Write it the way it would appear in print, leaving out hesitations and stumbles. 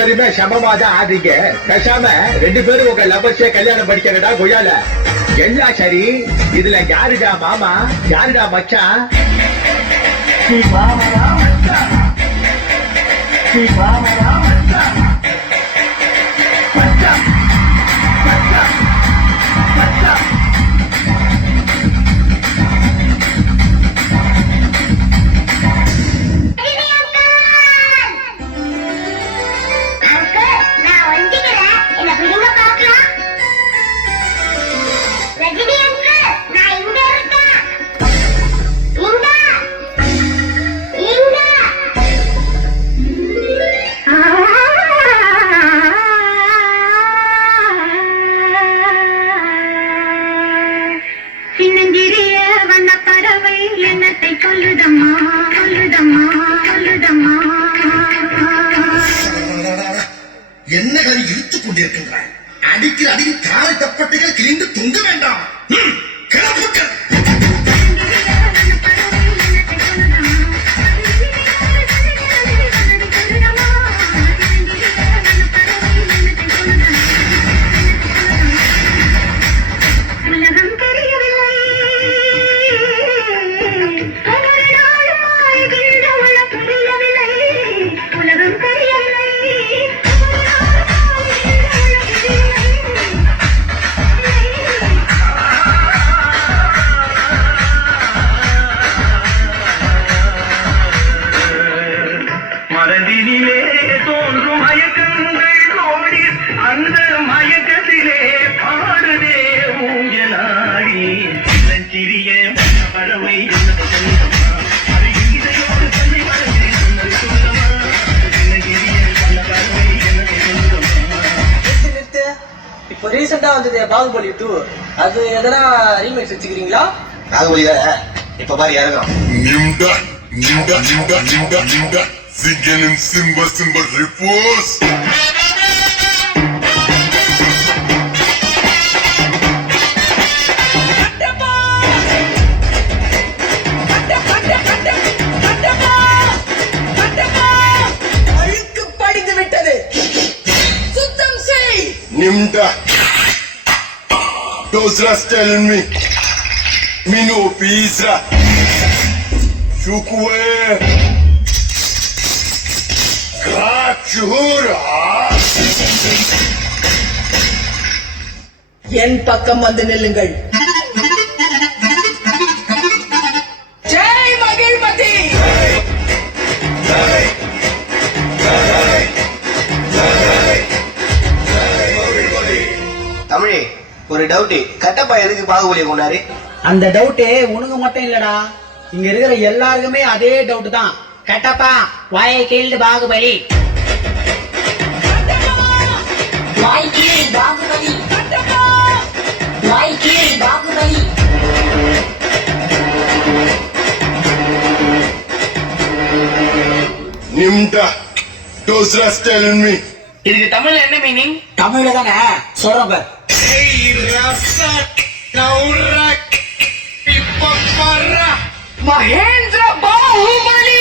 பேருமே சமமா தான் ஆடுறீங்க. பேசாம 2 பேரும் உங்க லவ்வர்ஸே கல்யாணம் படிக்கிறடா கொய்யால. எல்லாம் சரி, இதுல யாருடா மாமா, யாருடா மச்சான்? என்ன கதை இழுத்துக் கொண்டிருக்கின்றாய்? அடிக்கிற அடியில் காலை தப்பட்டைகள் கிழிந்து தொங்க வேண்டாம். கிளப்புக்கள் மனதிலே தோன்றும் மயக்கங்கள் ஓடி அந்த மயக்கத்திலே பாடுதே ஊஞ்சலாடி சிறிய பறவை இப்போ ரீசெண்டா வந்தது பாகுபலி 2, அது எதனா ரீமேக்ஸ் வச்சுக்கிறீங்களா? பாகுபலி இப்ப பாரு இறங்குறோம். Zigelim Simba Simba repose. அழுக்கு படிந்து விட்டது, சுத்தம் செய். Nimda. Those rats telling me no pizza. Shukwe. என் பக்கம் வந்து நில்லுங்கள். ஜெய் மகிழ்மதி. தமிழே, ஒரு டவுட். கட்டப்பா எதுக்கு பாகுபலியை கொண்டாரு? அந்த டவுட் உனக்கு மட்டும் இல்லடா, இங்க இருக்கிற எல்லாருக்குமே அதே டவுட் தான். Kattappa why killed Baahubali? Why killed Baahubali? Why killed Baahubali? Nimda. Those rats telling me. இதுக்கு தமிழ்ல என்ன மீனிங்? தமிழ்ல தானே சொல்றேன் பார். மகேந்திர பாகுபலி